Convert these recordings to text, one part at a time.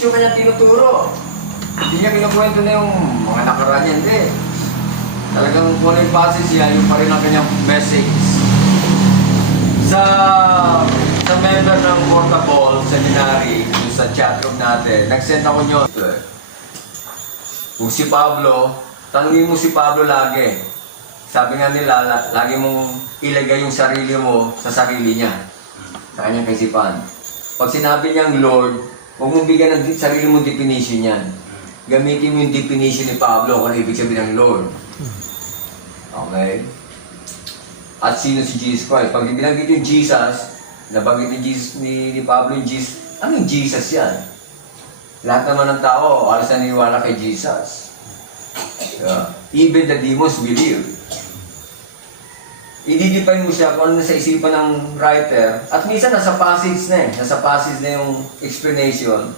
passage yung kanya tinuturo. Hindi niya kinukwento na yung mga nakaraan niya, hindi. Talagang kung ano yung passage niya, yung pa rin ang kanyang message. Sa member ng Portable Seminary, yung sa chatroom natin, nag-send ako nyo. Kung si Pablo, tanungin mo si Pablo lagi. Sabi nga nila, lagi mong ilagay yung sarili mo sa sarili niya, sa kanyang kaisipan. Pag sinabi niyang Lord, huwag mong bigyan ng sarili mong definition yan. Gamitin mo yung definition ni Pablo kung ano ibig sabihin ng Lord. Okay? At sino si Jesus Christ? Pag binanggit yung Jesus, nabanggit ni Pablo yung Jesus, ano yung Jesus yan? Lahat naman ng tao, alas naniniwala kay Jesus. Even the demons believe. I-define mo siya kung ano sa isipan ng writer. At minsan nasa passage na eh. Nasa passage na yung explanation.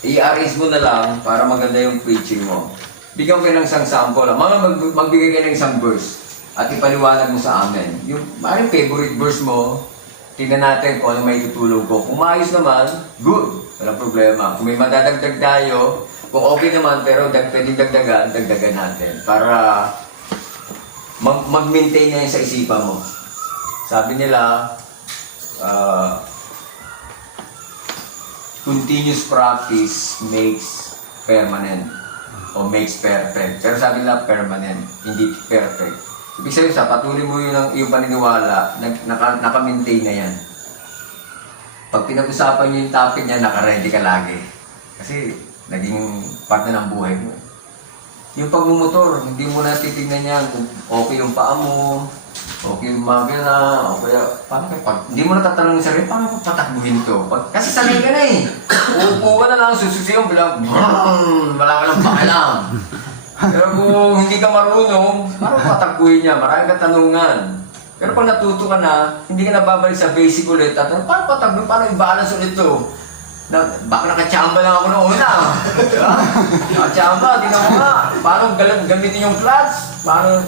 I-arrange mo na lang para maganda yung preaching mo. Bigyan ko ng isang sample. Magbigay ka ng isang verse. At ipaliwanag mo sa amin. Yung maaaring favorite verse mo, tingnan natin kung ano may tutulog ko. Kung maayos naman, good. Walang problema. Kung may madadagdag tayo, kung okay naman, pero pwedeng dagdagan natin. Para mag-maintain na yun sa isipan mo. Sabi nila, continuous practice makes permanent o makes perfect. Pero sabi nila permanent, hindi perfect. Ibig sabihin sa patuloy mo yung paniniwala, naka-maintain na yan. Pag pinag-usapan nyo yung topic niya, naka-ready ka lagi. Kasi naging part na ng buhay mo. Yung pagmumotor, hindi mo na titignan yan kung okay yung paa mo, okay yung makina, o kaya, paano kayo hindi mo na tatanungin sa sarili, paano ko patakbuhin to? Kasi sanay ka na eh. Uupo ka na lang, sususiyon, bilang, wala ka lang pakialam. Pero kung hindi ka marunong, paano patakbuhin niya? Maraming katanungan. Pero pag natuto ka na, hindi ka na babalik sa basic ulit, at paano patakbuhin, paano i-balance ulit to? Baka nakachamba lang ako noong una. Nakachamba, tingnan mo nga. Paano gamitin yung clutch? Paano?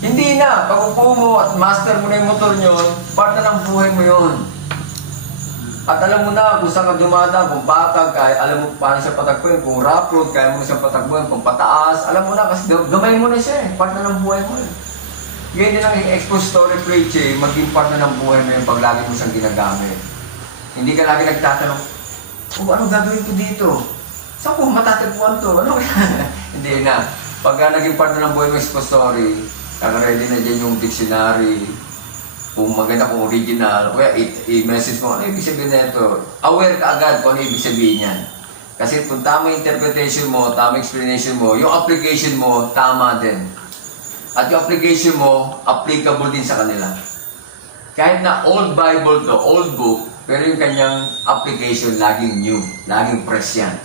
Hindi na. Pag upo mo at master mo na yung motor nyo, part na ng buhay mo yun. At alam mo na kung saan ka dumadaan, kung bakag, alam mo paano siya patakbuhin, kung rough road, kaya mo siya patakbuhin, kung pataas, alam mo na kasi gamay mo na siya eh. Part na ng buhay mo eh. Ganyan din ang expository preaching, maging part na ng buhay mo yung pag lagi mo siyang ginagamit. Hindi ka lagi nagtatanong, ano gagawin ko dito? Saan ko matatagpuan to? Ano hindi na. Pagka naging part na ng buhay mo expository, ready na dyan yung dictionary, kung maganda kung original, kaya i-message mo, ano ibig sabihin na ito? Aware ka agad kung ano ibig sabihin yan. Kasi kung tama interpretation mo, tama explanation mo, yung application mo, tama din. At yung application mo, applicable din sa kanila. Kahit na old Bible to, old book, pero yung kanyang application laging new, laging fresh yan.